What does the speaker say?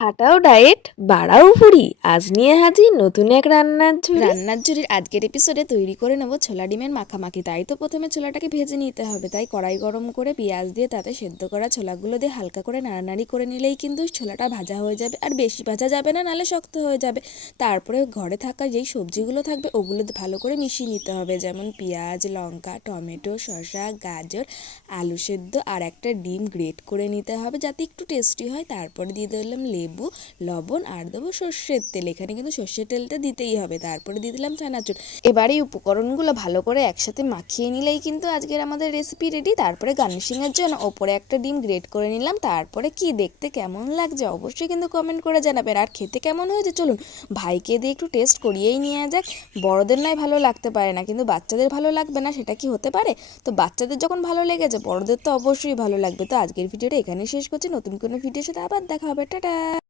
হাঁটাও diet বাড়াও ভুঁড়ি। আজ নিয়ে হাজির নতুন এক রান্নার ঝুড়ির আজকের এপিসোডে তৈরি করে নেব ছোলা ডিমের মাখামাখি। তাই তো প্রথমে ছোলাটাকে ভেজে নিতে হবে। তাই কড়াই গরম করে পেঁয়াজ দিয়ে তাতে সেদ্ধ করা ছোলাগুলো দিয়ে হালকা করে নাড়ানাড়ি করে নিলেই কিন্তু ছোলাটা ভাজা হয়ে যাবে। আর বেশি ভাজা যাবে না, নাহলে শক্ত হয়ে যাবে। তারপরে ঘরে থাকা যেই সবজিগুলো থাকবে ওগুলো ভালো করে মিশিয়ে নিতে হবে, যেমন পেঁয়াজ, লঙ্কা, টমেটো, শসা, গাজর, আলু সেদ্ধ আর একটা ডিম গ্রেট করে নিতে হবে যাতে একটু টেস্টি হয়। তারপরে দিয়ে দিলাম লেবু, লবণ আর দেবো সর্ষের তেল। এখানে কিন্তু সর্ষের তেলটা দিতেই হবে। তারপরে দিয়ে দিলাম চানাচুর। এবার এই উপকরণগুলো ভালো করে একসাথে মাখিয়ে নিলেই কিন্তু আজকের আমাদের রেসিপি রেডি। তারপরে গার্নিশিংয়ের জন্য ওপরে একটা ডিম গ্রেট করে নিলাম। তারপরে কি দেখতে কেমন লাগছে অবশ্যই কিন্তু কমেন্ট করে জানাবেন। আর খেতে কেমন হয়েছে চলুন ভাইকে দিয়ে একটু টেস্ট করিয়েই নিয়ে যাক। বড়দের নয় ভালো লাগতে পারে না, কিন্তু বাচ্চাদের ভালো লাগবে না সেটা কি হতে পারে? তো বাচ্চাদের যখন ভালো লেগেছে বড়দের তো অবশ্যই ভালো লাগবে। তো আজকের ভিডিওটা এখানে শেষ করছি। নতুন কোনো ভিডিওর সাথে আবার দেখা হবে। টাটা।